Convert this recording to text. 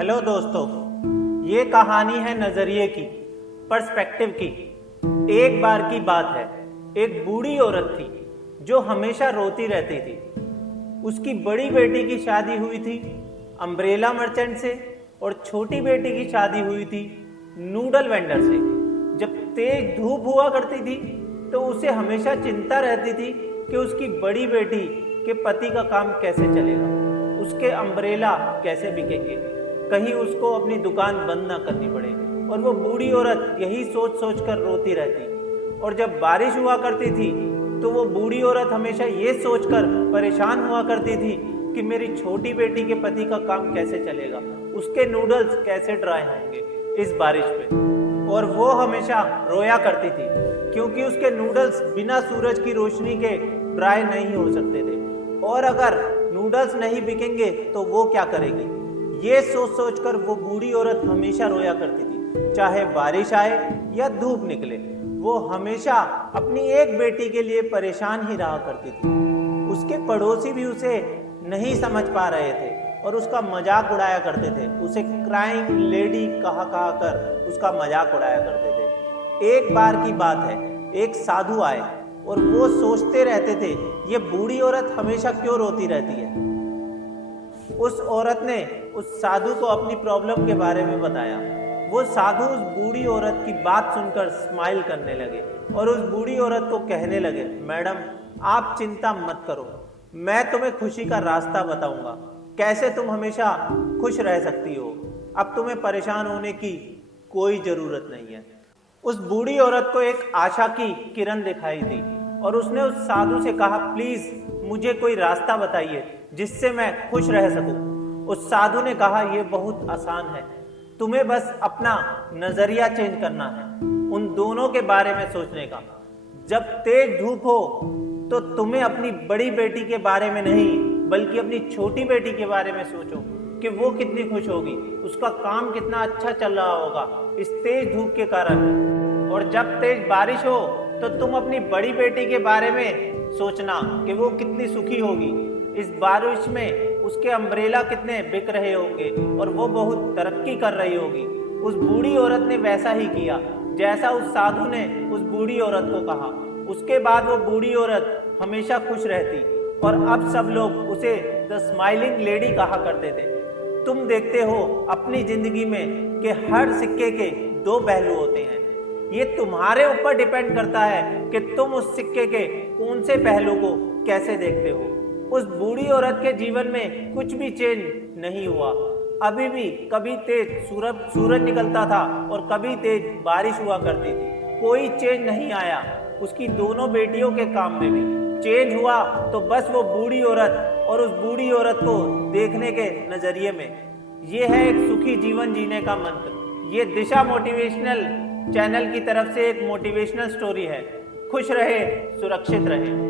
Hello दोस्तों, ये कहानी है नजरिए की, पर्सपेक्टिव की। एक बार की बात है, एक बूढ़ी औरत थी जो हमेशा रोती रहती थी। उसकी बड़ी बेटी की शादी हुई थी अम्ब्रेला मर्चेंट से और छोटी बेटी की शादी हुई थी नूडल वेंडर से। जब तेज धूप हुआ करती थी तो उसे हमेशा चिंता रहती थी कि उसकी बड़ी बेटी के पति का काम कैसे चलेगा, उसके अम्ब्रेला कैसे बिकेंगे, कहीं उसको अपनी दुकान बंद ना करनी पड़े। और वो बूढ़ी औरत यही सोच सोच कर रोती रहती। और जब बारिश हुआ करती थी तो वो बूढ़ी औरत हमेशा ये सोचकर परेशान हुआ करती थी कि मेरी छोटी बेटी के पति का काम कैसे चलेगा, उसके नूडल्स कैसे ड्राई होंगे इस बारिश में। और वो हमेशा रोया करती थी क्योंकि उसके नूडल्स बिना सूरज की रोशनी के ड्राई नहीं हो सकते थे। और अगर नूडल्स नहीं बिकेंगे तो वो क्या करेगी, ये सोच सोच कर वो बूढ़ी औरत हमेशा रोया करती थी। चाहे बारिश आए या धूप निकले, वो हमेशा अपनी एक बेटी के लिए परेशान ही रहा करती थी। उसके पड़ोसी भी उसे नहीं समझ पा रहे थे और उसका मजाक उड़ाया करते थे। उसे क्राइंग लेडी कहा कर उसका मजाक उड़ाया करते थे। एक बार की बात है, एक साधु आए और वो सोचते रहते थे ये बूढ़ी औरत हमेशा क्यों रोती रहती है। उस औरत ने उस साधु को अपनी प्रॉब्लम के बारे में बताया। वो साधु उस बूढ़ी औरत की बात सुनकर स्माइल करने लगे और उस बूढ़ी औरत को कहने लगे, मैडम आप चिंता मत करो, मैं तुम्हें खुशी का रास्ता बताऊंगा, कैसे तुम हमेशा खुश रह सकती हो। अब तुम्हें परेशान होने की कोई जरूरत नहीं है। उस बूढ़ी औरत को एक आशा की किरण दिखाई दी और उसने उस साधु से कहा, प्लीज मुझे कोई रास्ता बताइए जिससे मैं खुश रह सकूं। उस साधु ने कहा, यह बहुत आसान है, तुम्हें बस अपना नजरिया चेंज करना है, उन दोनों के बारे में सोचने का। जब तेज धूप हो तो तुम्हें अपनी बड़ी बेटी के बारे में नहीं बल्कि अपनी छोटी बेटी के बारे में सोचो कि वो कितनी खुश होगी, उसका काम कितना अच्छा चल रहा होगा इस तेज धूप के कारण। और जब तेज बारिश हो तो तुम अपनी बड़ी बेटी के बारे में सोचना कि वो कितनी सुखी होगी इस बारिश में, उसके अम्ब्रेला कितने बिक रहे होंगे और वो बहुत तरक्की कर रही होगी। उस बूढ़ी औरत ने वैसा ही किया जैसा उस साधु ने उस बूढ़ी औरत को कहा। उसके बाद वो बूढ़ी औरत हमेशा खुश रहती और अब सब लोग उसे द स्माइलिंग लेडी कहा करते थे। तुम देखते हो अपनी जिंदगी में कि हर सिक्के के दो पहलू होते हैं। ये तुम्हारे ऊपर डिपेंड करता है कि तुम उस सिक्के के कौन से पहलू को कैसे देखते हो। उस बूढ़ी औरत के जीवन में कुछ भी चेंज नहीं हुआ। अभी भी कभी तेज सूरज निकलता था और कभी तेज बारिश हुआ करती थी। कोई चेंज नहीं आया। उसकी दोनों बेटियों के काम में भी चेंज हुआ तो बस वो बूढ़ी औरत और उस बूढ़ी औरत को देखने के नजरिए में। ये है एक सुखी जीवन जीने का मंत्र। ये दिशा मोटिवेशनल चैनल की तरफ से एक मोटिवेशनल स्टोरी है। खुश रहे, सुरक्षित रहे।